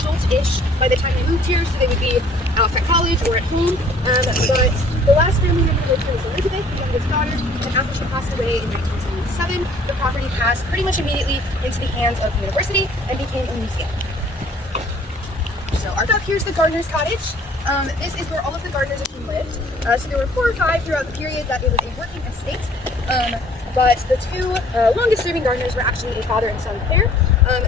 adult-ish by the time they moved here, so they would be off at college or at home. But the last family member who lived here was Elizabeth, the youngest daughter, and after she passed away in 1977, the property passed pretty much immediately into the hands of the university and became a museum. So up here's the gardener's cottage. This is where all of the gardeners of Keene lived. So there were 4 or 5 throughout the period that it was a working estate. But the 2 longest serving gardeners were actually a father and son pair.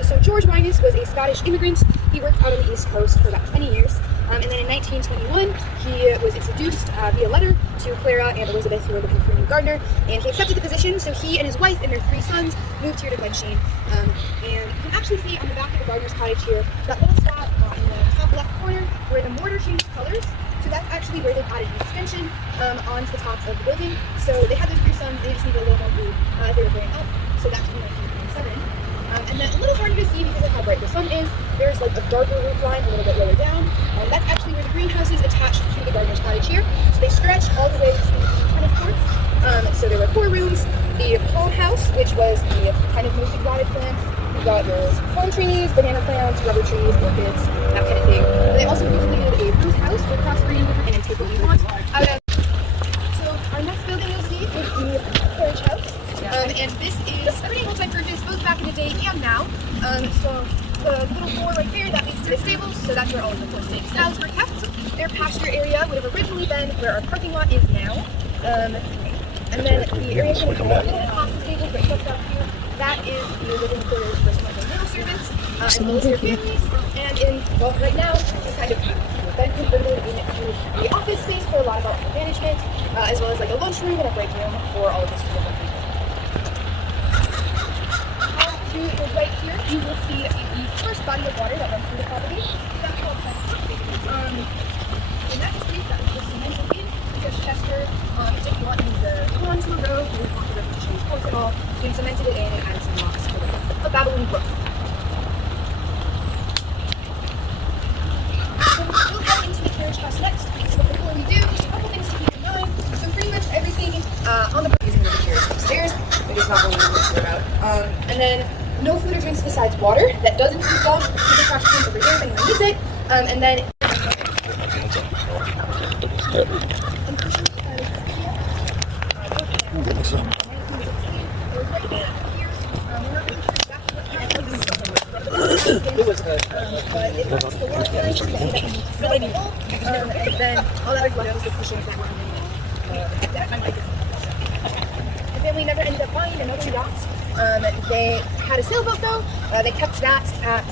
So George Winus was a Scottish immigrant. He worked out on the East Coast for about 20 years. And then in 1921, he was introduced via letter to Clara and Elizabeth, who were looking for a new gardener, and he accepted the position. So he and his wife and their 3 sons moved here to Glensheen. And you can actually see on the back of the gardener's cottage here, that little spot in the top left corner where the mortar changed colors. So that's actually where they added an extension onto the top of the building. So they had those 3 sons, they just needed a little more glue as they were growing up. So that's in 1927. And then a little harder to see because of how bright the sun is. There's like a darker roof line a little bit lower down. That's actually where the greenhouse is attached to the gardener's cottage here. So they stretch all the way to the tennis courts. So there were 4 rooms. The palm house, which was the kind of most exotic plants. We got those palm trees, banana plants, rubber trees, orchids, that kind of thing. And they also recently did a fruit house for crossbreeding and then take what you want out of. So our next building you'll see is the carriage house. And this is pretty multi-purpose, both back in the day and now. So the little door right there, that leads to the stables, so that's where all of the horses and cows were kept. Their pasture area would have originally been where our parking lot is now. And then the area kind of past the stables, but just out here, that is the living quarters for some of the male servants, as well as their families. And well, right now, it's kind of been converted into the office space for a lot of our management, as well as like a lunchroom and a break room for all of the student workers. To the right here, you will see the first body of water that runs through the property. That's called Chester. In that street, that was just cemented in because Chester didn't want to use the pond to a road. He didn't want the river to change course at all. So he cemented it in and added some rocks for a babbling brook. So we'll go into the carriage house next. But before we do, just a couple things to keep in mind. So pretty much everything on the property is going to be carried upstairs. It is not going to be about. And then no food or drinks besides water. That does include dogs. Keep the trash can over here if anyone needs it. And then the family never ended up buying another yacht. They had a sailboat though. They kept that at